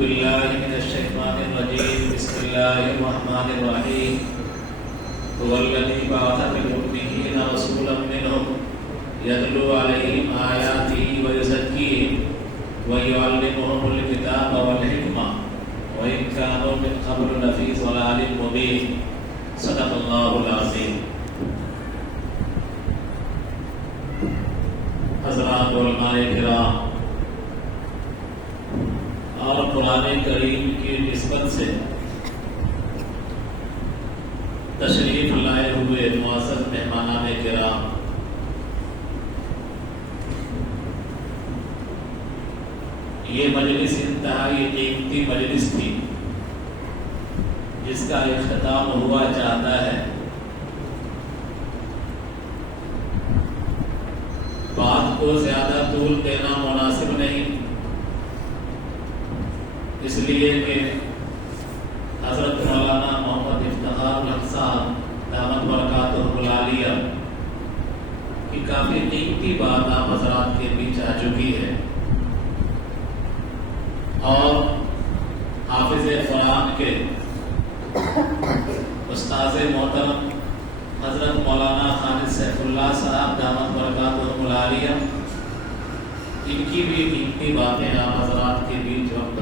بالله من الشيطان الرجيم. بسم الله الرحمن الرحيم. هو الذي بعث في الأميين رسولا منهم يتلو عليهم آياته ويزكيهم ويعلمهم الكتاب والحكمة وإن كانوا من قبل لفي ضلال مبين. صدق الله العظيم. حضرات علماء کرام اور قرآن کریم کی نسبت سے تشریف لائے ہوئے معزز مہمانان کرام، یہ مجلس انتہائی قیمتی مجلس تھی جس کا اختتام ہوا چاہتا ہے. بات کو زیادہ طول دینا مناسب نہیں، اس لیے کہ حضرت مولانا محمد افتخار الحق صاحب دامت برکاتہ العالیہ کی کافی قیمتی بات آپ حضرات کے بیچ آ چکی ہے، اور حافظ قرآن کے استاذ محترم حضرت مولانا خالد سیف اللہ صاحب دامت برکاتہ العالیہ، ان کی بھی قیمتی باتیں آپ حضرات کے بیچ وقت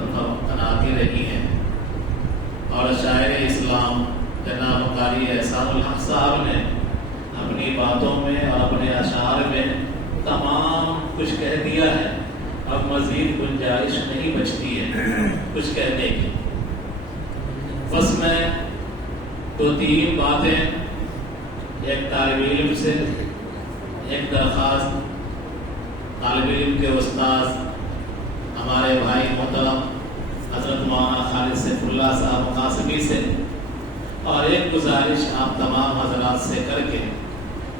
آتی رہی ہیں. اور شاعر اسلام جناب قاری احسان الحق صاحب نے اپنی باتوں میں اور اپنے اشعار میں تمام کچھ کہہ دیا ہے. اب مزید گنجائش نہیں بچتی ہے کچھ کہنے کی. بس میں دو تین باتیں، ایک طالب علم سے ایک درخواست، طالب علم کے استاذ ہمارے بھائی محترم حضرت مولانا خالد سیف اللہ صاحب قاسمی سے، اور ایک گزارش آپ تمام حضرات سے کر کے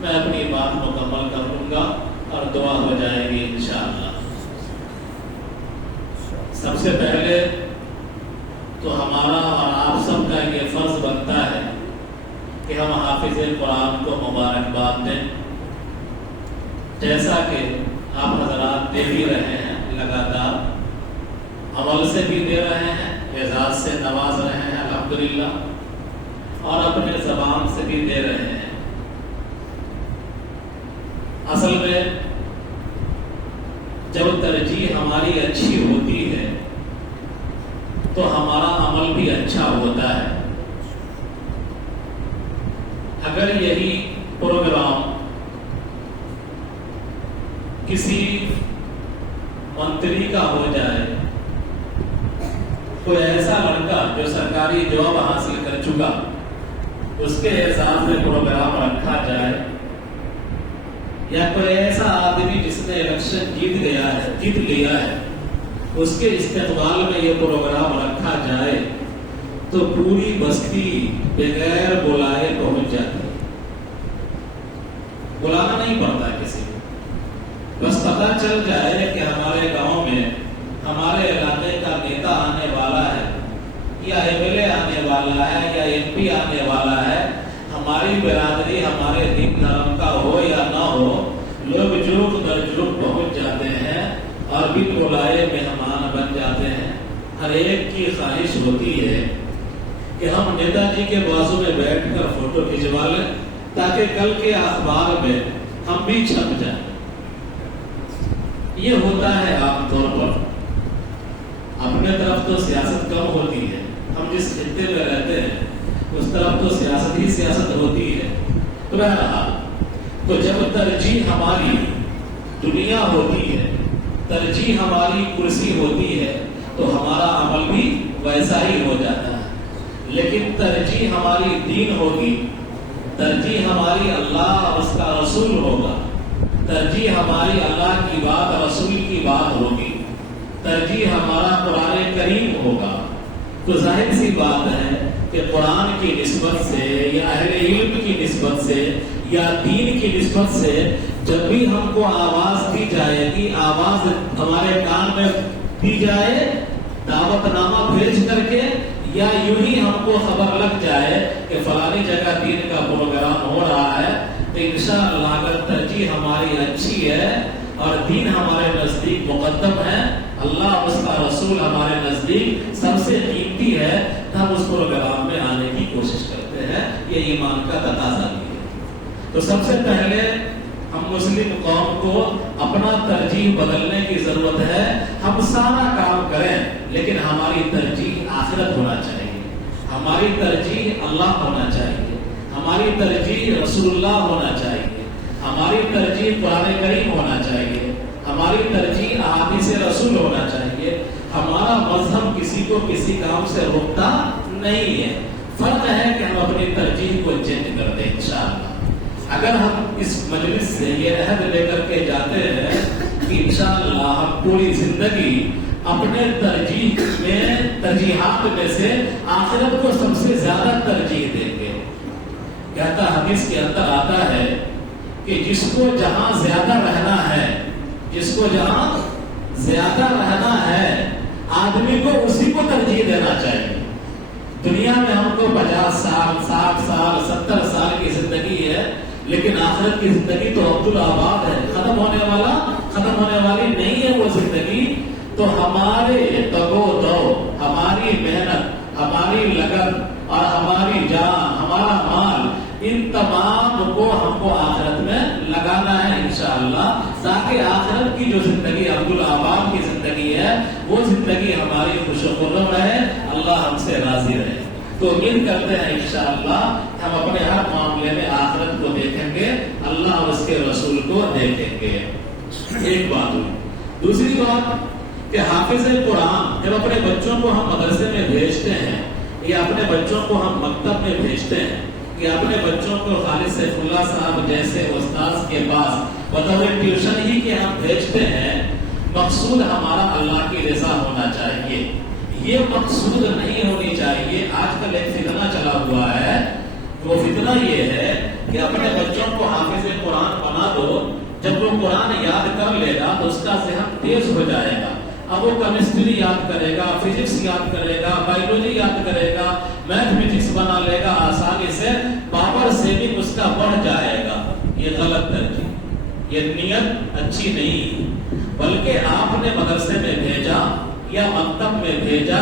میں اپنی بات مکمل کر لوں گا اور دعا ہو جائے گی انشاءاللہ. سب سے پہلے تو ہمارا اور آپ سب کا یہ فرض بنتا ہے کہ ہم حافظ قرآن کو مبارکباد دیں، جیسا کہ آپ حضرات دے بھی رہے ہیں، لگاتار عمل سے بھی دے رہے ہیں، اعزاز سے نواز رہے ہیں الحمدللہ، اور اپنے زبان سے بھی دے رہے ہیں. اصل میں جب ترجیح ہماری اچھی ہوتی ہے تو ہمارا عمل بھی اچھا ہوتا ہے. اگر یہی پروگرام کسی منتری کا ہو جائے، کوئی ایسا لڑکا جو سرکاری جاب حاصل کر چکا، اس کے اعزاز میں پروگرام رکھا جائے، یا کوئی ایسا آدمی جس نے الیکشن جیت لیا ہے اس کے استقبال میں یہ پروگرام رکھا جائے تو پوری بستی بغیر بلائے پہنچ جاتی ہے. بلانا نہیں پڑتا کسی کو، بس پتہ چل جائے کہ ہمارے گاؤں میں ہمارے علاقے کا نیتا آنے والا ہے، یا ایم ایل اے آنے والا ہے، یا ایم پی آنے والا ہے. ہماری برادری ہمارے دین دھرم کا ہو یا نہ ہو، لوگ جرک در جرک پہنچ جاتے ہیں اور بن بلائے مہمان بن جاتے ہیں. ہر ایک کی خواہش ہوتی ہے کہ ہم نیتا جی کے بازو میں بیٹھ کر فوٹو کھنچوا لیں تاکہ کل کے اخبار میں ہم بھی چھپ جائیں. یہ ہوتا ہے عام طور پر. اپنے طرف تو سیاست کم ہوتی ہے، ہم جس خطے میں رہتے ہیں اس طرف تو سیاست ہی سیاست ہوتی ہے. تو بہرحال، تو جب ترجیح ہماری دنیا ہوتی ہے، ترجیح ہماری کرسی ہوتی ہے، تو ہمارا عمل بھی ویسا ہی ہو جاتا ہے. لیکن ترجیح ہماری دین ہوگی، ترجیح ہماری اللہ اور اس کا رسول ہوگا، ترجیح ہماری اللہ کی بات اور رسول کی بات ہوگی، ترجیح ہمارا قرآن کریم ہوگا. تو ظاہر سی بات ہے کہ قرآن کی نسبت سے یا اہل علم کی نسبت سے یا دین کی نسبت سے جب بھی ہم کو آواز دی جائے گی، آواز ہمارے کان میں دی جائے، دعوت نامہ بھیج کر کے، یا یوں ہی ہم کو خبر لگ جائے کہ فلانی جگہ دین کا پروگرام ہو رہا ہے، تو انشاءاللہ اگر ترجیح ہماری اچھی ہے اور دین ہمارے نزدیک مقدم ہے اللہ اور اس کا رسول ہمارے نزدیک سب سے قیمتی ہے، ہم اس پروگرام میں آنے کی کوشش کرتے ہیں، یہ ایمان کا تقاضا بھی ہے۔ تو سب سے پہلے ہم مسلم قوم کو اپنا ترجیح بدلنے کی ضرورت ہے۔ ہم سارا کام کریں لیکن ہماری ترجیح آخرت ہونا چاہیے، ہماری ترجیح اللہ ہونا چاہیے، ہماری ترجیح رسول اللہ ہونا چاہیے، ہماری ترجیح قرآن کریم ہونا چاہیے، ہماری ترجیح احادیث رسول ہونا چاہیے۔ ہمارا مذہب کسی کو کسی کام سے روکتا نہیں ہے، فرق ہے کہ ہم اپنی ترجیح کو چینج کر دیں انشاءاللہ۔ اگر ہم اس مجلس سے یہ عہد لے کر کے جاتے ہیں کہ انشاءاللہ ہم پوری زندگی اپنے ترجیحات میں سے آخرت کو سب سے زیادہ ترجیح دیں گے، کہتا حدیث کے اندر آتا ہے کہ جس کو جہاں زیادہ رہنا ہے، جس کو جہاں زیادہ رہنا ہے آدمی کو اسی کو ترجیح دینا چاہیے۔ دنیا میں ہم کو 50 سال 60 سال 70 سال کی زندگی ہے، لیکن آخرت کی زندگی تو عبدالآباد ہے، ختم ہونے والی نہیں ہے وہ زندگی۔ تو ہمارے تگو دو، ہماری محنت، ہماری لگن اور ہماری جان، ہمارا مال، ان تمام کو ہم کو آخرت میں لگانا ہے انشاءاللہ، تاکہ آخرت کی جو زندگی عبدالآباد کی زندگی ہے وہ زندگی ہماری خوش و خرم رہے، اللہ ہم سے راضی رہے۔ تو امید کرتے ہیں انشاءاللہ ہم اپنے ہر معاملے میں آخرت کو دیکھیں گے، اللہ اور اس کے رسول کو دیکھیں گے۔ ایک بات ہوئی۔ دوسری بات کہ حافظ قرآن جب اپنے بچوں کو ہم مدرسے میں بھیجتے ہیں یا اپنے بچوں کو ہم مکتب میں بھیجتے ہیں یا اپنے بچوں کو خالد سیف اللہ صاحب جیسے استاذ کے پاس بطور ٹیوشن ہی کے ہم بھیجتے ہیں، مقصود ہمارا اللہ کی رضا ہونا چاہیے، یہ مقصود نہیں ہونی چاہیے۔ آج کل ایک فتنہ چلا ہوا ہے، وہ فتنہ یہ ہے کہ اپنے بچوں کو حافظ قرآن بنا دو، جب وہ قرآن یاد کر لے گا تو اس کا ذہن تیز ہو جائے گا، اب وہ کیمسٹری یاد کرے گا، فزکس یاد کرے گا، بایولوجی یاد کرے گا، میتھمیٹکس بنا لے گا آسانی سے، پاور سیونگ اس کا بڑھ جائے گا۔ یہ غلط ترجیح، یہ نیت اچھی نہیں، بلکہ آپ نے مدرسے میں بھیجا یا مکتب میں بھیجا،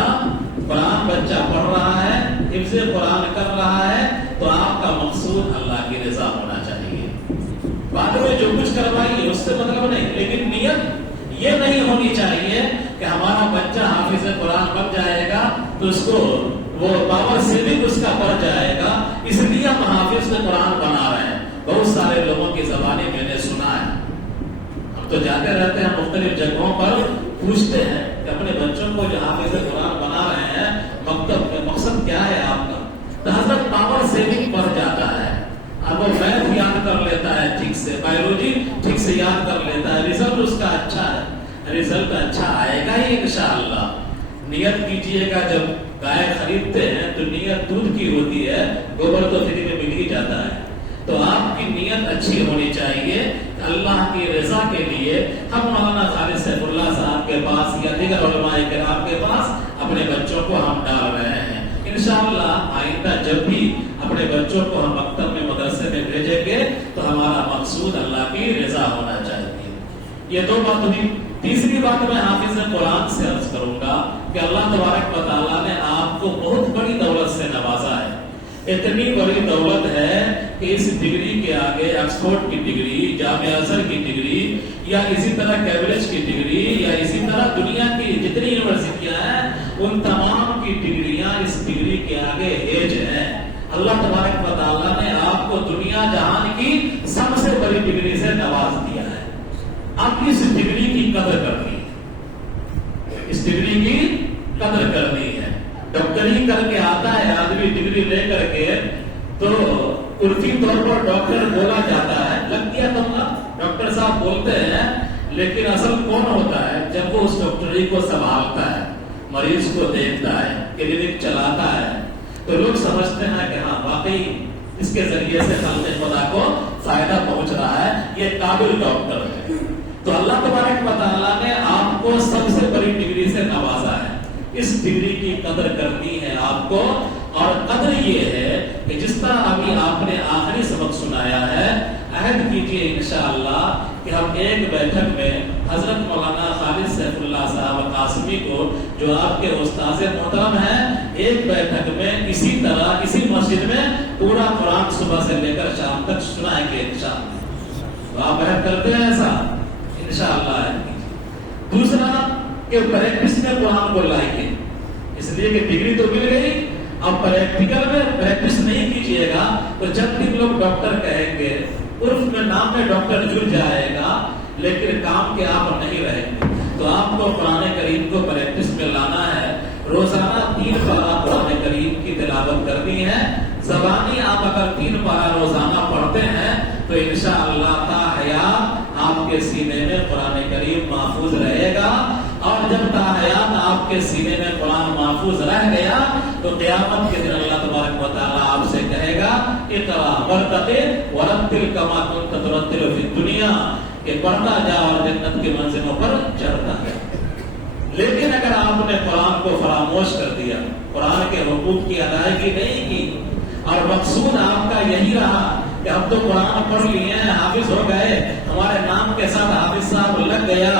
قرآن بچہ پڑھ رہا ہے، حفظ قرآن کر رہا ہے، تو آپ کا مقصود اللہ کی رضا ہونا چاہیے۔ بعد میں جو کچھ کروائیے اس سے مطلب نہیں، لیکن نیت یہ نہیں ہونی چاہیے کہ ہمارا بچہ حافظ قرآن بن جائے گا تو اس کو وہ پاور سیونگ اس کا بڑھ جائے گا، اس لیے ہم حافظ قرآن بنا رہے ہیں۔ بہت سارے لوگوں کی زبانیں میں نے سنا ہے، ہم تو جاتے رہتے ہیں مختلف جگہوں پر، پوچھتے ہیں کہ اپنے بچوں کو جو حافظ قرآن بنا رہے ہیں مکتب میں مقصد کیا ہے آپ کا؟ تو حضرت پاور سیونگ بڑھ جاتا ہے، اب وہ میتھ یاد کر لیتا ہے ٹھیک سے، بایولوجی ٹھیک سے یاد کر لیتا ہے، ریزلٹ اس کا اچھا ہے، ریزلٹ اچھا آئے گا ہی انشاءاللہ۔ نیت کیجئے گا، جب گائے خریدتے ہیں تو نیت دودھ کی ہوتی ہے، گوبر تو فری میں مل ہی جاتا ہے۔ تو آپ کی نیت اچھی ہونی چاہیے کہ اللہ کی رضا کے لیے ہم مولانا خالد سیف اللہ صاحب کے پاس یا دیگر علماء کرام کے پاس اپنے بچوں کو ہم ڈال رہے ہیں۔ انشاءاللہ آئندہ جب بھی اپنے بچوں کو ہم مکتب میں مدرسے میں بھیجیں گے تو ہمارا مقصود اللہ کی رضا ہونا چاہیے۔ یہ دو بات ہوئی۔ تیسری بات میں حافظ قرآن سے عرض کروں گا کہ اللہ تبارک و تعالیٰ نے آپ کو بہت بڑی دولت سے نوازا ہے، اتنی بڑی دولت ہے کہ اس ڈگری کے آگے آکسفورڈ کی ڈگری، جامعہ ازہر کی ڈگری یا اسی طرح کیمبرج کی ڈگری یا اسی طرح دنیا کی جتنی یونیورسٹیاں ہیں ان تمام کی ڈگریاں اس ڈگری کے آگے ہیج ہیں۔ اللہ تبارک و تعالیٰ نے آپ کو دنیا جہان کی سب سے بڑی ڈگری سے نواز دیا ہے۔ آپ اس ڈگری کی قدر کرنی ہے، اس ڈگری کی قدر کرنی ہے۔ ڈاکٹری کر کے آتا ہے آدمی ڈگری لے کر کے تو عرفی طور پر ڈاکٹر بولا جاتا ہے، لگ گیا تمہارا ڈاکٹر صاحب بولتے ہیں، لیکن اصل کون ہوتا ہے؟ جب وہ اس ڈاکٹری کو سنبھالتا ہے، مریض کو دیکھتا ہے، کلینک چلاتا ہے، تو لوگ سمجھتے ہیں کہ ہاں واقعی اس کے ذریعے سے خلق خدا کو فائدہ پہنچ رہا ہے، یہ قابل ڈاکٹر ہے۔ تو اللہ تبارک و تعالیٰ نے آپ کو سب سے بڑی ڈگری سے نوازا ہے، اس ڈگری کی قدر کرنی ہے آپ کو۔ اور قدر یہ ہے کہ جس طرح ابھی آپ نے آخری سبق سنایا ہے، عہد کیجئے انشاءاللہ کہ ہم ایک بیٹھک میں حضرت مولانا خالد سیف اللہ صاحب قاسمی کو جو آپ کے استاذ محترم ہیں، ایک بیٹھک میں اسی طرح اسی مسجد میں پورا قرآن صبح سے لے کر شام تک سنائیں گے انشاءاللہ۔ تو آپ بیٹھ کرتے ہیں ایسا انشاءاللہ۔ دوسرا کہ پریکٹس میں قرآن کو لائیں گے، اس لیے کہ ڈگری تو مل گئی، اب پریکٹیکل میں پریکٹس نہیں کیجیے گا تو جب بھی لوگ ڈاکٹر کہیں گے، عرف میں نام میں ڈاکٹر جڑ جائے گا لیکن کام کے آپ نہیں رہیں گے۔ تو آپ کو قرآن کریم کو پریکٹس میں لانا ہے، روزانہ 3 پارہ قرآن کریم کی تلاوت کرنی ہے۔ زبانی آپ اگر 3 پارہ روزانہ پڑھتے ہیں تو انشاءاللہ تا حیات آپ کے سینے میں قرآن کریم محفوظ رہے گا، اور جب تا حیات آپ کے سینے میں قرآن محفوظ رہ گیا تو قیامت کے دن اللہ تبارک و تعالیٰ آپ سے کہے گا اقرأ وارتقی ورتل کما کنت ترتل فی الدنیا، کہ پڑھتا جا اور جنت کی منزلوں پر چڑھتا ہے۔ لیکن اگر آپ نے قرآن کو فراموش کر دیا، قرآن کے حقوق کی ادائیگی نہیں کی، اور مقصود آپ کا یہی رہا کہ ہم تو قرآن پڑھ لیے ہیں، حافظ ہو گئے، ہمارے نام کے ساتھ حافظ صاحب لگ گیا،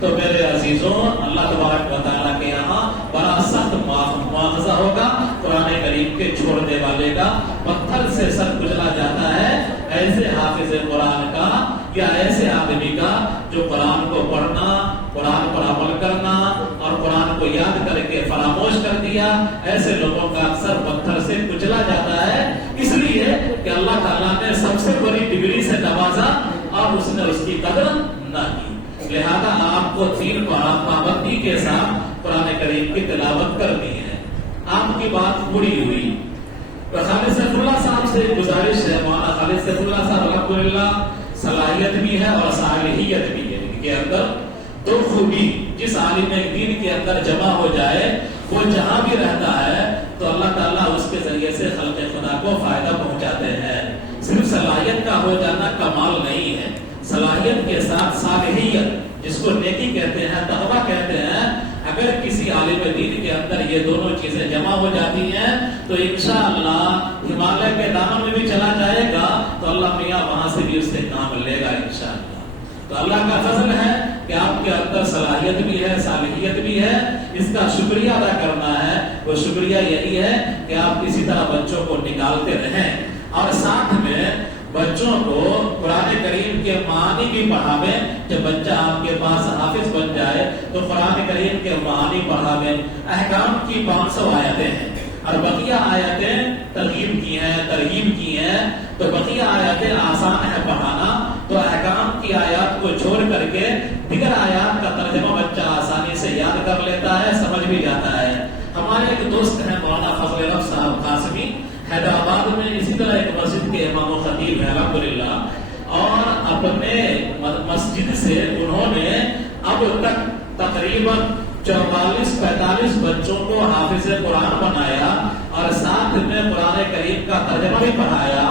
تو میرے عزیزوں اللہ تبارک و تعالیٰ کے یہاں بڑا سخت مواخذہ ہوگا۔ قرآن کریم کے چھوڑنے والے کا پتھر سے سر کچلا جاتا ہے، ایسے حافظ قرآن کا یا ایسے آدمی کا جو قرآن کو پڑھنا، قرآن پر عمل کرنا اور قرآن کو یاد کر کے فراموش کر دیا، ایسے لوگوں کا اکثر پتھر سے کچلا جاتا ہے، اس لیے کہ اللہ تعالیٰ نے سب سے بڑی ڈگری سے نوازا اور اس نے اس کی قدر نہ کی۔ لہذا آپ کو 3 پارہ پابندی کے ساتھ قرآن کریم کی تلاوت کرنی ہے۔ آپ کی بات پوری ہوئی۔ خالد سیف اللہ صاحب سے گزارش ہے، مولانا خالد سیف اللہ صاحب الحمدللہ صلاحیت بھی ہے اور صالحیت بھی ہے، ان کے اندر 2 خوبی جس عالم دین کے اندر جمع ہو جائے وہ جہاں بھی رہتا ہے تو اللہ تعالیٰ اس کے ذریعے سے خلق خدا کو فائدہ پہنچاتے ہیں۔ صرف صلاحیت کا ہو جانا کمال نہیں ہے، صلاحیت کے ساتھ صالحیت جس کو نیکی کہتے ہیں، تقویٰ کہتے ہیں، اگر کسی عالم دین کے اندر یہ دونوں چیزیں جمع ہو جاتی ہیں تو انشاءاللہ ہمالیہ کے دامن میں بھی چلا جائے گا تو اللہ میاں وہاں سے بھی اس سے کام لے گا انشاءاللہ۔ تو اللہ کا فضل ہے کہ آپ کے اندر صلاحیت بھی ہے، صالحیت بھی ہے، اس کا شکریہ ادا کرنا ہے۔ وہ شکریہ یہی ہے کہ آپ کسی طرح بچوں کو نکالتے رہیں اور ساتھ میں بچوں کو قرآن کریم کے معانی بھی پڑھاویں۔ جب بچہ آپ کے پاس حافظ بن جائے تو قرآن کریم کے معانی پڑھاویں۔ احکام کی 500 آیتیں ہیں اور بقیہ آیتیں ترغیب کی ہیں، ترغیب کی ہیں، تو بقیہ آیتیں آسان ہے پڑھانا، تو احکام کی آیات کو چھوڑ کر کے دیگر آیات کا ترجمہ بچہ آسانی سے یاد کر لیتا ہے، سمجھ بھی جاتا ہے۔ ہمارے ایک دوست ہیں مولانا فضل رب صاحب قاسمی، حیدرآباد میں اسی طرح ایک مسجد کے امام و خطیب ہیں الحمدللہ، اور اپنے مسجد سے انہوں نے اب تک تقریباً 44-45 بچوں کو حافظ قرآن بنایا اور ساتھ میں قرآن کریم کا ترجمہ بھی پڑھایا،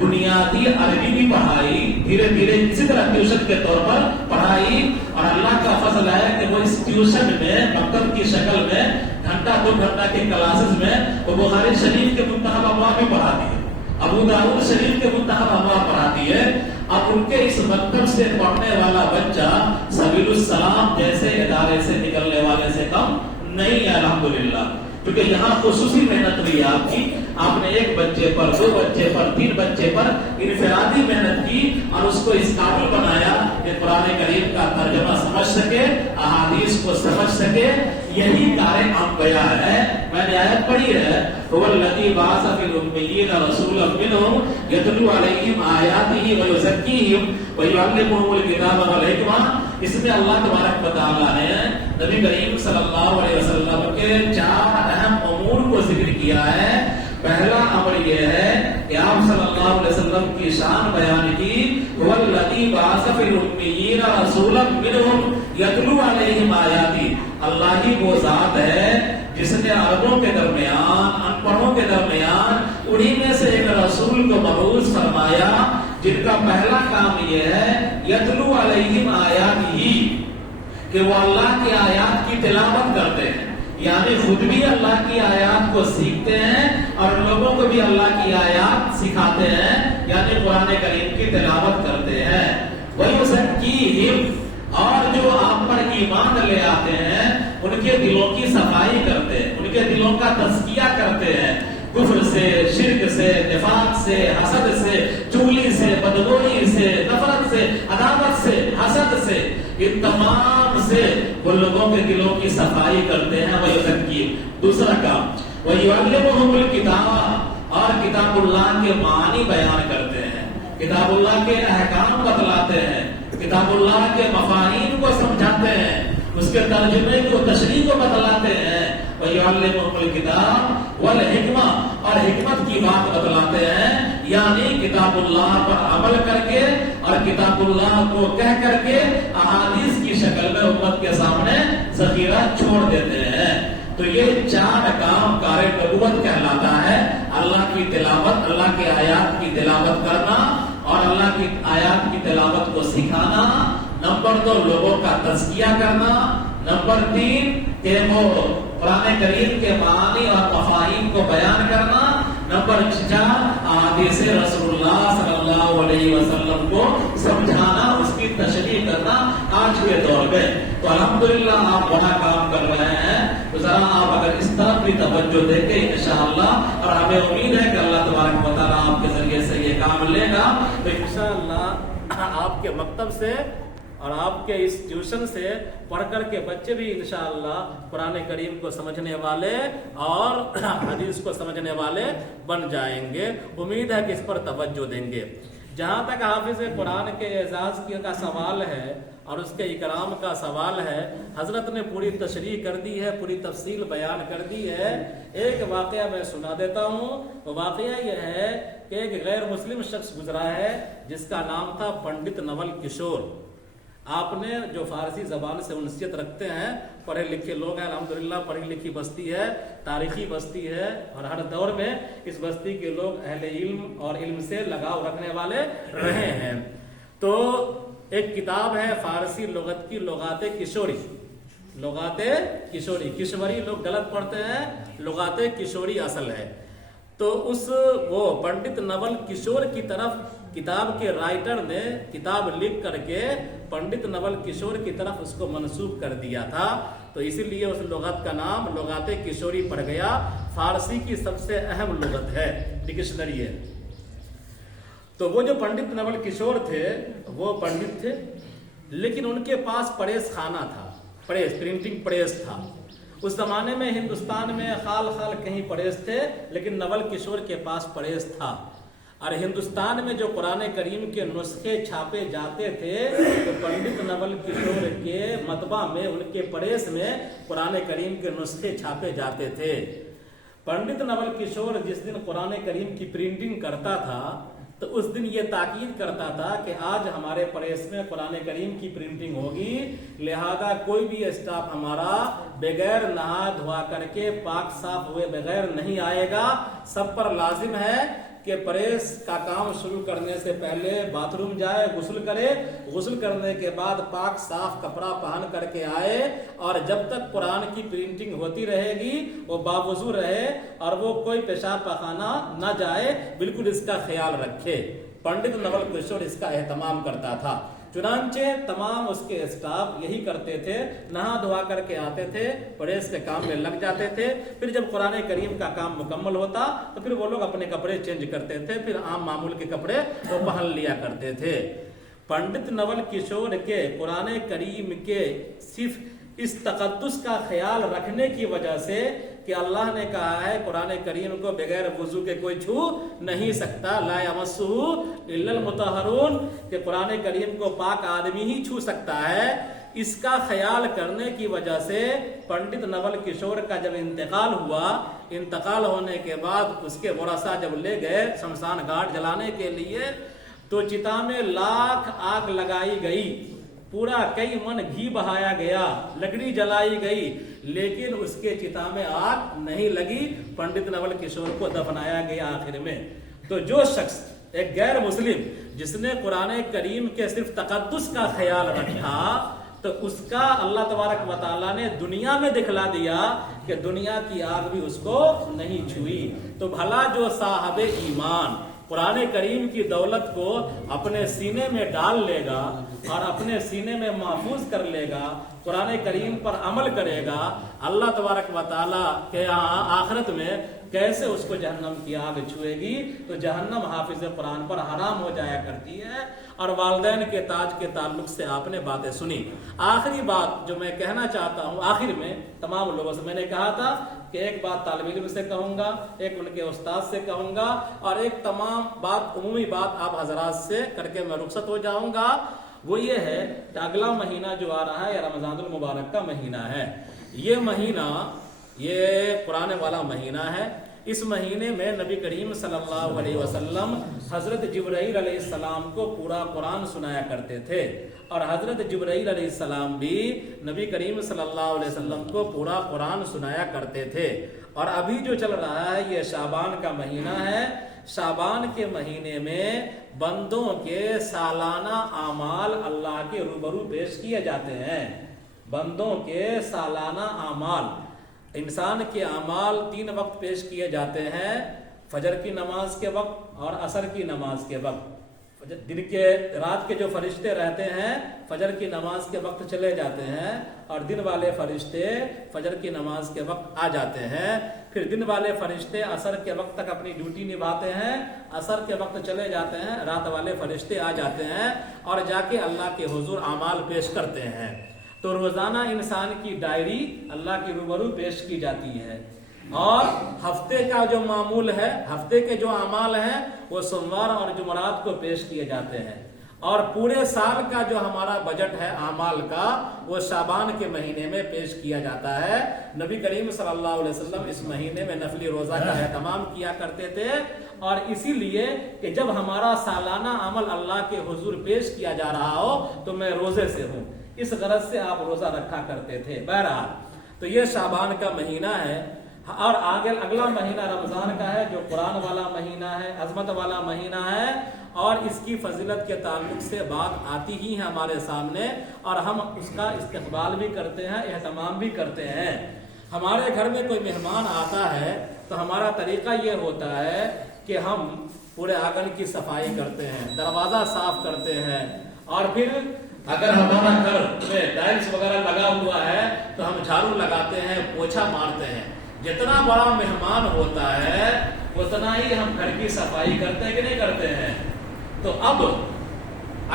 بنیادی عربی بھی پڑھائی، دھیرے دھیرے اسی طرح ٹیوشن کے طور پر پڑھائی، اور اللہ کا فضل ہے کہ وہ اس ٹیوشن میں مکتب کی شکل میں گھنٹہ 2 گھنٹہ کے کلاسز میں وہ بخاری شریف کے منتخب ابواب بھی پڑھاتی ہے، ابو داؤد شریف کے منتخب ابواب پڑھاتی ہے۔ اب ان کے اس مکتب سے پڑھنے والا بچہ سبیل السلام جیسے ادارے سے نکلنے والے سے کم نہیں ہے الحمدللہ، کیونکہ یہاں خصوصی محنت ہوئی آپ کی، آپ نے 1 بچے پر، 2 بچے پر، 3 بچے پر انفرادی محنت کی اور اس کو اس قابل بنایا کہ قرآن کریم کا ترجمہ سمجھ سکے، احادیث کو سمجھ سکے۔ یہی کار انبیاء ہے۔ میں نے آیت پڑھی ہے هو الذی بعث فی الامیین رسولا منہم یتلو علیہم آیاتہ ویزکیہم ویعلمہم الکتاب والحکمہ۔ اس میں اللہ تبارک و تعالیٰ نے نبی کریم صلی اللہ علیہ وسلم کے 4 اہم امور کو ذکر کیا ہے۔ پہلا امر یہ ہے کہ آپ صلی اللہ علیہ وسلم کی شان بیان کی، هو الذی بعث فی الامیین رسولا منہم یتلو علیہم آیاتہ۔ اللہ ہی وہ ذات ہے جس نے عربوں کے درمیان، ان پڑھوں کے درمیان انہی میں سے ایک رسول کو مبعوث فرمایا جن کا پہلا کام یہ ہے یتلو علیہم آیاتہ، کہ وہ اللہ کی آیات کی تلاوت کرتے ہیں، یعنی خود بھی اللہ کی آیات کو سیکھتے ہیں اور لوگوں کو بھی اللہ کی آیات سکھاتے ہیں، یعنی قرآن کریم کی تلاوت کرتے ہیں۔ وَيُزَكِّيهِمْ، اور جو آپ پر ایمان لے آتے ہیں ان کے دلوں کی صفائی کرتے ہیں، ان کے دلوں کا تزکیہ کرتے ہیں، کفر سے، شرک سے، نفاق سے، حسد سے، چغلی سے، بدگوئی سے، نفرت سے، عداوت سے، حسد سے، ان تمام سے وہ لوگوں کے دلوں کی صفائی کرتے ہیں۔ وَيُزَكِّيهِمْ، دوسرا کام وَيُعَلِّمُهُمُ الْكِتَابَ، اور کتاب اللہ کے معنی بیان کرتے ہیں، کتاب اللہ کے احکام بتلاتے ہیں، کتاب اللہ کے مفاہیم کو سمجھاتے ہیں، اس کے ترجمے کو، تشریح کو بتلاتے ہیں۔ وَيُعَلِّمُهُمُ الْكِتَابَ وَالْحِکْمَةَ، اور حکمت کی بات بتلاتے ہیں، یعنی کتاب اللہ پر عمل کر کے اور کتاب اللہ کو کہہ کر کے احادیث کی شکل میں امت کے سامنے ذخیرہ چھوڑ دیتے ہیں۔ تو یہ 4 کام کار نبوت کہلاتا ہے، اللہ کی تلاوت، اللہ کے آیات کی تلاوت کرنا اور اللہ کی آیات کی تلاوت کو سکھانا، نمبر 2 لوگوں کا تزکیہ کرنا، نمبر 3 کہ وہ قرآن کریم کے معانی اور مفاہیم کو بیان کرنا، نمبر 4 احادیث رسول اللہ صلی اللہ علیہ وسلم کو سمجھانا، اس کی تشریح کرنا آج کے دور میں۔ تو الحمدللہ آپ بڑا کام کر رہے ہیں، تو ذرا آپ اگر اس طرف بھی توجہ دیں گے انشاءاللہ، اور ہمیں امید ہے کہ اللہ تبارک و تعالیٰ آپ کے ذریعے سے یہ کام لے گا، تو انشاءاللہ آپ کے مکتب سے اور آپ کے اس ٹیوشن سے پڑھ کر کے بچے بھی انشاءاللہ قرآن کریم کو سمجھنے والے اور حدیث کو سمجھنے والے بن جائیں گے۔ امید ہے کہ اس پر توجہ دیں گے۔ جہاں تک حافظ قرآن کے اعزاز کا سوال ہے اور اس کے اکرام کا سوال ہے، حضرت نے پوری تشریح کر دی ہے، پوری تفصیل بیان کر دی ہے۔ ایک واقعہ میں سنا دیتا ہوں۔ وہ واقعہ یہ ہے کہ ایک غیر مسلم شخص گزرا ہے جس کا نام تھا پنڈت نول کشور۔ آپ نے جو فارسی زبان سے انسیت رکھتے ہیں، پڑھے لکھے لوگ ہیں، الحمدللہ پڑھی لکھی بستی ہے، تاریخی بستی ہے، اور ہر دور میں اس بستی کے لوگ اہل علم اور علم سے لگاؤ رکھنے والے رہے ہیں۔ تو ایک کتاب ہے فارسی لغت کی، لغات کشوری، لغات کشوری، کشوری لوگ غلط پڑھتے ہیں، لغات کشوری اصل ہے۔ تو وہ پنڈت نول کشور کی طرف کتاب کے رائٹر نے کتاب لکھ کر کے پنڈت نول کشور کی طرف اس کو منسوب کر دیا تھا، تو اسی لیے اس لغت کا نام لغات کشوری پڑ گیا۔ فارسی کی سب سے اہم لغت ہے، ڈکشنری ہے۔ تو وہ جو پنڈت نول کشور تھے وہ پنڈت تھے، لیکن ان کے پاس پریس خانہ تھا، پرنٹنگ پریس تھا۔ اس زمانے میں ہندوستان میں خال خال کہیں پریس تھے، لیکن نول کشور کے پاس پریس تھا۔ اور ہندوستان میں جو قرآن کریم کے نسخے چھاپے جاتے تھے تو پنڈت نول کشور کے مطبع میں، ان کے پریس میں قرآن کریم کے نسخے چھاپے جاتے تھے۔ پنڈت نول کشور جس دن قرآن کریم کی پرنٹنگ کرتا تھا تو اس دن یہ تاکید کرتا تھا کہ آج ہمارے پریس میں قرآن کریم کی پرنٹنگ ہوگی، لہذا کوئی بھی اسٹاف ہمارا بغیر نہا دھوا کر کے پاک صاف ہوئے بغیر نہیں آئے گا۔ سب پر لازم ہے کہ پریس کا کام شروع کرنے سے پہلے باتھ روم جائے، غسل کرے، غسل کرنے کے بعد پاک صاف کپڑا پہن کر کے آئے، اور جب تک قرآن کی پرنٹنگ ہوتی رہے گی وہ باوضو رہے اور وہ کوئی پیشاب پخانہ نہ جائے، بالکل اس کا خیال رکھے۔ پنڈت نول کشور اس کا اہتمام کرتا تھا۔ چنانچہ تمام اس کے اسٹاف یہی کرتے تھے، نہا دھوا کر کے آتے تھے، پریس کے کام میں لگ جاتے تھے، پھر جب قرآن کریم کا کام مکمل ہوتا تو پھر وہ لوگ اپنے کپڑے چینج کرتے تھے، پھر عام معمول کے کپڑے وہ پہن لیا کرتے تھے۔ پنڈت نول کشور کے قرآن کریم کے صرف اس تقدس کا خیال رکھنے کی وجہ سے کہ اللہ نے کہا ہے قرآن کریم کو بغیر وضو کے کوئی چھو نہیں سکتا، لا یمسہ الا المطہرون، کہ قرآن کریم کو پاک آدمی ہی چھو سکتا ہے، اس کا خیال کرنے کی وجہ سے پنڈت نول کشور کا جب انتقال ہوا، انتقال ہونے کے بعد اس کے ورثاء جب لے گئے شمشان گھاٹ جلانے کے لیے تو چتا میں لاکھ آگ لگائی گئی، پورا کئی من گھی بہایا گیا، لکڑی جلائی گئی، لیکن اس کے چتا میں آگ نہیں لگی، پنڈت نول کشور کو دفنایا گیا آخر میں۔ تو جو شخص ایک غیر مسلم جس نے قرآن کریم کے صرف تقدس کا خیال رکھا تو اس کا اللہ تبارک و تعالیٰ نے دنیا میں دکھلا دیا کہ دنیا کی آگ بھی اس کو نہیں چھوئی۔ تو بھلا جو صاحب ایمان قرآن کریم کی دولت کو اپنے سینے میں ڈال لے گا اور اپنے سینے میں محفوظ کر لے گا، قرآن کریم پر عمل کرے گا، اللہ تبارک و تعالیٰ کے آخرت میں کیسے اس کو جہنم کی آگ چھوئے گی؟ تو جہنم حافظ قرآن پر حرام ہو جایا کرتی ہے۔ اور والدین کے تاج کے تعلق سے آپ نے باتیں سنی۔ آخری بات جو میں کہنا چاہتا ہوں، آخر میں تمام لوگوں سے میں نے کہا تھا کہ ایک بات طالب علم سے کہوں گا، ایک ان کے استاد سے کہوں گا، اور ایک تمام بات عمومی بات آپ حضرات سے کر کے میں رخصت ہو جاؤں گا۔ وہ یہ ہے کہ اگلا مہینہ جو آ رہا ہے یہ رمضان المبارک کا مہینہ ہے۔ یہ مہینہ یہ قرآن والا مہینہ ہے۔ اس مہینے میں نبی کریم صلی اللہ علیہ وسلم حضرت جبرائیل علیہ السلام کو پورا قرآن سنایا کرتے تھے، اور حضرت جبرائیل علیہ السلام بھی نبی کریم صلی اللہ علیہ وسلم کو پورا قرآن سنایا کرتے تھے۔ اور ابھی جو چل رہا ہے یہ شعبان کا مہینہ ہے۔ شعبان کے مہینے میں بندوں کے سالانہ اعمال اللہ کے روبرو پیش کیے جاتے ہیں۔ بندوں کے سالانہ اعمال، انسان کے اعمال 3 وقت پیش کیے جاتے ہیں، فجر کی نماز کے وقت اور عصر کی نماز کے وقت۔ دن کے رات کے جو فرشتے رہتے ہیں فجر کی نماز کے وقت چلے جاتے ہیں، اور دن والے فرشتے فجر کی نماز کے وقت آ جاتے ہیں۔ پھر دن والے فرشتے عصر کے وقت تک اپنی ڈیوٹی نبھاتے ہیں، عصر کے وقت چلے جاتے ہیں، رات والے فرشتے آ جاتے ہیں اور جا کے اللہ کے حضور اعمال پیش کرتے ہیں۔ تو روزانہ انسان کی ڈائری اللہ کی روبرو پیش کی جاتی ہے، اور ہفتے کا جو معمول ہے، ہفتے کے جو اعمال ہیں وہ سوموار اور جمعرات کو پیش کیے جاتے ہیں، اور پورے سال کا جو ہمارا بجٹ ہے اعمال کا وہ شعبان کے مہینے میں پیش کیا جاتا ہے۔ نبی کریم صلی اللہ علیہ وسلم اس مہینے میں نفلی روزہ کا اہتمام کیا کرتے تھے، اور اسی لیے کہ جب ہمارا سالانہ عمل اللہ کے حضور پیش کیا جا رہا ہو تو میں روزے سے ہوں، اس غرض سے آپ روزہ رکھا کرتے تھے۔ بہرحال تو یہ شعبان کا مہینہ ہے، اور آگے اگلا مہینہ رمضان کا ہے جو قرآن والا مہینہ ہے، عظمت والا مہینہ ہے، اور اس کی فضیلت کے تعلق سے بات آتی ہی ہے ہمارے سامنے، اور ہم اس کا استقبال بھی کرتے ہیں، اہتمام بھی کرتے ہیں۔ ہمارے گھر میں کوئی مہمان آتا ہے تو ہمارا طریقہ یہ ہوتا ہے کہ ہم پورے آنگن کی صفائی کرتے ہیں، دروازہ صاف کرتے ہیں، اور پھر اگر ہمارا گھر میں ٹائلس وغیرہ لگا ہوا ہے تو ہم جھاڑو لگاتے ہیں، پوچھا مارتے ہیں۔ جتنا بڑا مہمان ہوتا ہے اتنا ہی ہم گھر کی صفائی کرتے ہیں کہ نہیں کرتے ہیں؟ تو اب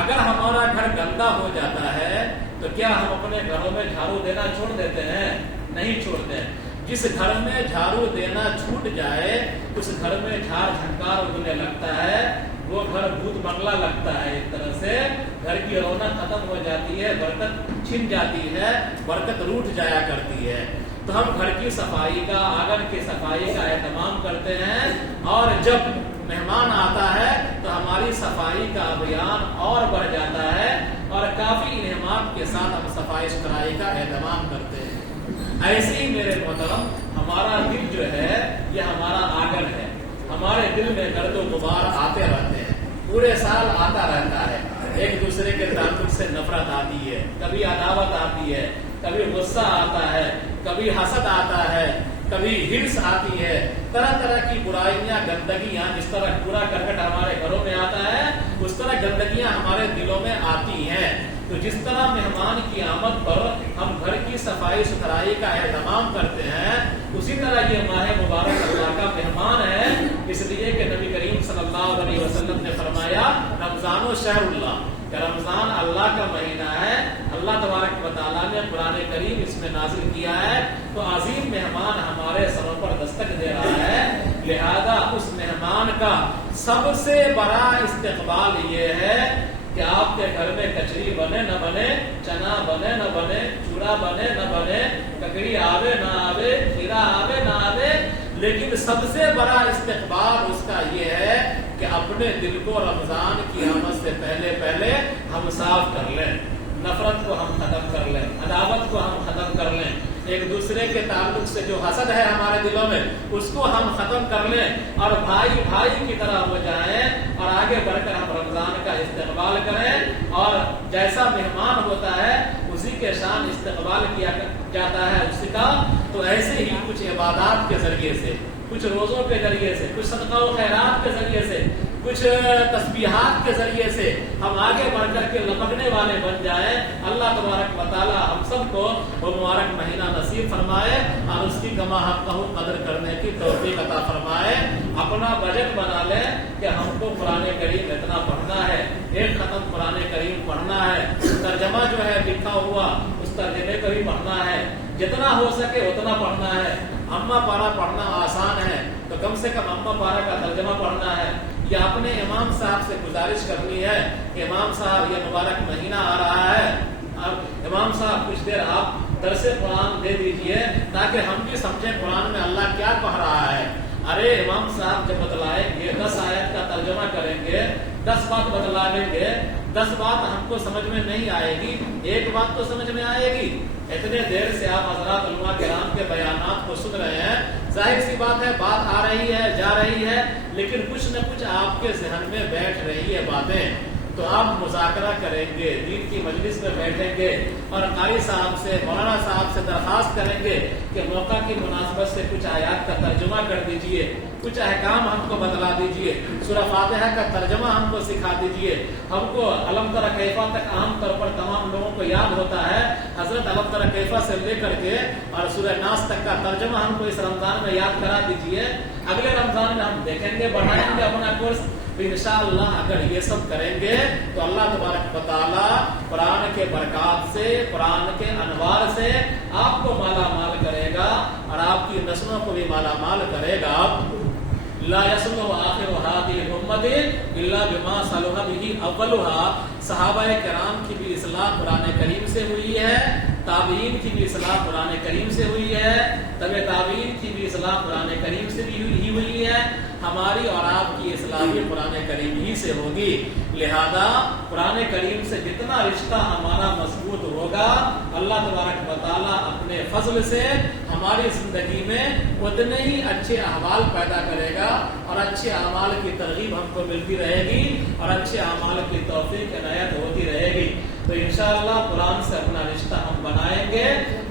اگر ہمارا گھر گندا ہو جاتا ہے تو کیا ہم اپنے گھروں میں جھاڑو دینا چھوڑ دیتے ہیں؟ نہیں چھوڑتے ہیں۔ جس گھر میں جھاڑو دینا چھوٹ جائے اس گھر میں جھاڑ جھنکار اگنے لگتا ہے، وہ گھر بھوت بنگلہ لگتا ہے، ایک طرح سے گھر کی رونق ختم ہو جاتی ہے، برکت چھن جاتی ہے، برکت روٹ جایا کرتی ہے۔ تو ہم گھر کی صفائی کا، آنگن کی صفائی کا اہتمام کرتے ہیں، اور جب مہمان آتا ہے تو ہماری صفائی کا ابھیان اور بڑھ جاتا ہے، اور کافی انہمام کے ساتھ ہم صفائی ستھرائی کا اہتمام کرتے ہیں۔ ایسے ہی میرے محترم ہمارا دل جو ہے یہ ہمارا آنگن ہے، ہمارے دل میں گرد و غبار آتے رہتے ہیں، پورے سال آتا رہتا ہے، ایک دوسرے کے تعلق سے نفرت آتی ہے، کبھی عداوت آتی ہے، کبھی غصہ آتا ہے، کبھی حسد آتا ہے، کبھی ہرس آتی ہے، طرح طرح کی برائیاں، گندگیاں، جس طرح پورا کرکٹ ہمارے گھروں میں آتا ہے اس طرح گندگیاں ہمارے دلوں میں آتی ہیں۔ تو جس طرح مہمان کی آمد پر ہم گھر کی صفائی ستھرائی کا اہتمام کرتے ہیں، اسی طرح یہ ماہ مبارک اللہ کا مہمان ہے، اس لیے کہ نبی کریم صلی اللہ علیہ وسلم نے فرمایا رمضان و شہر اللہ، کہ رمضان اللہ کا مہینہ ہے، اللہ تبارک و تعالیٰ نے قرآن کریم اس میں نازل کیا ہے، تو عظیم مہمان ہمارے سروں پر دستک دے رہا ہے، لہذا اس مہمان کا سب سے بڑا استقبال یہ ہے کہ آپ کے گھر میں کچری بنے نہ بنے، چنا بنے نہ بنے، چورا بنے نہ بنے، ککڑی آوے نہ آوے، کھیرا آوے نہ آوے، لیکن سب سے بڑا استقبال اس کا یہ ہے کہ اپنے دل کو رمضان کی آمد سے پہلے ہم صاف کر لیں، نفرت کو ہم ختم کر لیں، عداوت کو ہم ختم کر لیں، ایک دوسرے کے تعلق سے جو حسد ہے ہمارے دلوں میں اس کو ہم ختم کر لیں، اور بھائی بھائی کی طرح ہو جائیں، اور آگے بڑھ کر ہم رمضان کا استقبال کریں، اور جیسا مہمان ہوتا ہے اسی کے شان استقبال کیا جاتا ہے اس کا، تو ایسے ہی کچھ عبادات کے ذریعے سے، کچھ روزوں کے ذریعے سے، کچھ صدقہ و خیرات کے ذریعے سے، کچھ تسبیحات کے ذریعے سے ہم آگے بڑھ کر کے لپکنے والے بن جائیں۔ اللہ تبارک و تعالی ہم سب کو وہ مبارک مہینہ نصیب فرمائے اور اس کی کما حق قدر کرنے کی توفیق عطا فرمائے۔ اپنا بجٹ بنا لیں کہ ہم کو قرآن کریم اتنا پڑھنا ہے، ایک ختم قرآن کریم پڑھنا ہے، ترجمہ جو ہے لکھا ہوا اس ترجمے کو بھی پڑھنا ہے، جتنا ہو سکے اتنا پڑھنا ہے۔ اما پارا پڑھنا آسان ہے تو کم سے کم اما پارا کا ترجمہ پڑھنا ہے۔ یا اپنے امام صاحب سے گزارش کرنی ہے کہ امام صاحب یہ مبارک مہینہ آ رہا ہے، اب امام صاحب کچھ دیر آپ درس قرآن دے دیجئے تاکہ ہم بھی سمجھیں قرآن میں اللہ کیا کہہ رہا ہے۔ ارے امام صاحب جب بتلائیں گے 10 آیت کا ترجمہ کریں گے، 10 بات بتلا دیں گے، 10 بات ہم کو سمجھ میں نہیں آئے گی، ایک بات تو سمجھ میں آئے گی۔ اتنے دیر سے آپ حضرات علماء کرام کے بیانات کو سن رہے ہیں، ظاہر سی بات ہے بات آ رہی ہے جا رہی ہے، لیکن کچھ نہ کچھ آپ کے ذہن میں بیٹھ رہی ہے باتیں، تو آپ مذاکرہ کریں گے، دین کی مجلس میں بیٹھیں گے اور قاری صاحب سے، مولانا صاحب سے درخواست کریں گے کہ موقع کی مناسبت سے کچھ آیات کا ترجمہ کر دیجئے، کچھ احکام ہم کو بتلا دیجئے، سورہ فاتحہ کا ترجمہ ہم کو سکھا دیجئے۔ ہم کو علم تر کیفا تک عام طور پر تمام لوگوں کو یاد ہوتا ہے، حضرت علم تر کیفا سے لے کر کے اور سورہ ناس تک کا ترجمہ ہم کو اس رمضان میں یاد کرا دیجئے۔ اگلے رمضان میں ہم دیکھیں گے، بڑھائیں گے اپنا کورس، تو انشاءاللہ اگر یہ سب کریں گے تو اللہ تبارک و تعالی قرآن کے برکات سے، قرآن کے انوار سے آپ کو مالا مال کرے گا اور آپ کی نسلوں کو بھی مالا مال کرے گا۔ لا يصلح آخر هذه الامة الا بما صلح به اولها۔ صحابہ کرام کی بھی اصلاح قرآن کریم سے ہوئی ہے، تابعین کی بھی اصلاح قرآن کریم سے ہوئی ہے، تبع تابعین کی بھی اصلاح قرآن کریم سے بھی ہوئی ہے، ہماری اور آپ کی اصلاح بھی قرآن کریم ہی سے ہوگی۔ لہذا قرآن کریم سے جتنا رشتہ ہمارا مضبوط ہوگا، اللہ تبارک و تعالیٰ اپنے فضل سے ہماری زندگی میں اتنے ہی اچھے احوال پیدا کرے گا اور اچھے اعمال کی ترغیب ہم کو ملتی رہے گی اور اچھے اعمال کی توفیق عنایت ہوتی رہے گی۔ تو انشاءاللہ قرآن سے اپنا رشتہ ہم بنائیں گے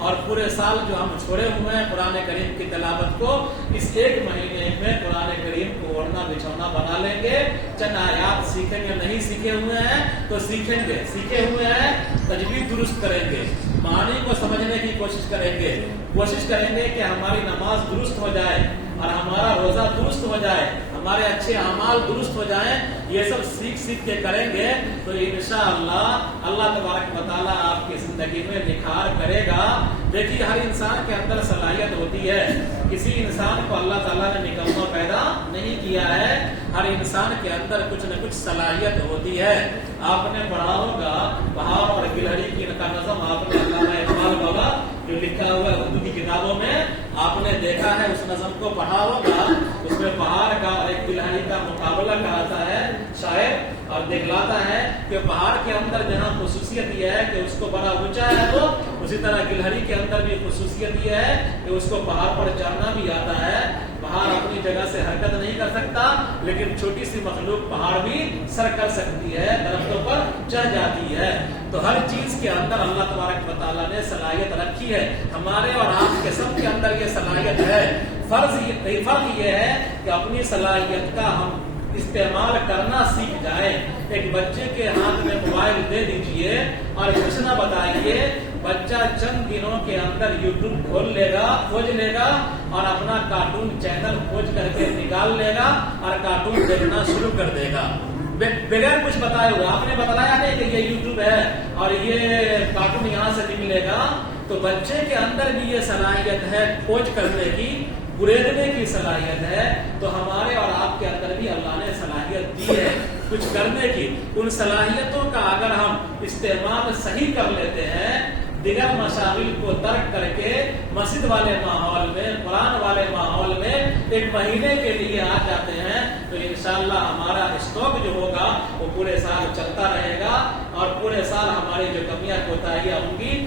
اور پورے سال جو ہم چھوڑے ہوئے ہیں قرآن کریم کی تلاوت کو، اس ایک مہینے میں قرآن کریم کو اوڑھنا بچھونا بنا لیں گے۔ چند آیات سیکھیں گے، نہیں سیکھے ہوئے ہیں تو سیکھیں گے، سیکھے ہوئے ہیں تجوید درست کریں گے، معنی کو سمجھنے کی کوشش کریں گے کہ ہماری نماز درست ہو جائے اور ہمارا روزہ درست ہو جائے، ہمارے اچھے اعمال درست ہو جائیں۔ یہ سب سیکھ کے کریں گے تو انشاءاللہ اللہ تبارک و تعالیٰ آپ کی زندگی میں نکھار کرے گا۔ دیکھیے ہر انسان کے اندر صلاحیت ہوتی ہے، کسی انسان کو اللہ تعالیٰ نے نکمہ پیدا نہیں کیا ہے، ہر انسان کے اندر کچھ نہ کچھ صلاحیت ہوتی ہے۔ آپ نے پڑھا ہوگا بہار اور گلہری کی کا نظم، آپ نے علامہ اقبال بابا جو لکھا ہوا ہے اردو کی کتابوں میں، آپ نے دیکھا ہے، اس نظم کو پڑھا ہوگا، اس میں پہاڑ کا اور ایک گلہری کا مقابلہ کراتا ہے شاعر اور دکھلاتا ہے کہ پہاڑ کے اندر جہاں خصوصیت یہ ہے کہ اس کو بڑا اونچا ہے، تو اسی طرح گلہری کے اندر بھی خصوصیت یہ ہے کہ اس کو پہاڑ پر چڑھنا بھی آتا ہے۔ پہاڑ اپنی جگہ سے حرکت نہیں کر سکتا، لیکن چھوٹی سی مخلوق پہاڑ بھی سر کر سکتی ہے، درختوں پر چڑھ جاتی ہے۔ تو ہر چیز کے اندر اللہ تبارک و تعالیٰ نے صلاحیت رکھی ہے، ہمارے اور آپ کے سب کے اندر یہ صلاحیت ہے۔ فرض یہ ہے کہ اپنی صلاحیت کا ہم استعمال کرنا سیکھ جائیں۔ ایک بچے کے ہاتھ میں موبائل دے دیجئے اور کچھ نہ بتائیے، بچہ چند دنوں کے اندر یوٹیوب کھول لے گا، کھوج لے گا اور اپنا کارٹون چینل کھوج کر کے نکال لے گا اور کارٹون دیکھنا شروع کر دے گا بغیر کچھ بتائے ہوئے۔ آپ نے بتلایا نہیں کہ یہ یوٹیوب ہے اور یہ کارٹون یہاں سے نکلے گا، تو بچے کے اندر بھی یہ صلاحیت ہے کھوج کرنے کی، گریدنے کی صلاحیت ہے۔ تو ہمارے اور آپ کے اندر بھی اللہ نے صلاحیت دی ہے کچھ کرنے کی۔ ان صلاحیتوں کا اگر ہم استعمال صحیح کر لیتے ہیں، دیگر مشاغل کو ترک کر کے مسجد والے ماحول میں، قرآن والے ماحول میں ایک مہینے کے لیے آ جاتے ہیں، تو انشاءاللہ ہمارا اسٹاک جو ہوگا وہ پورے سال چلتا رہے گا اور پورے سال ہماری جو کمیاں کوتاہیاں ہوں گی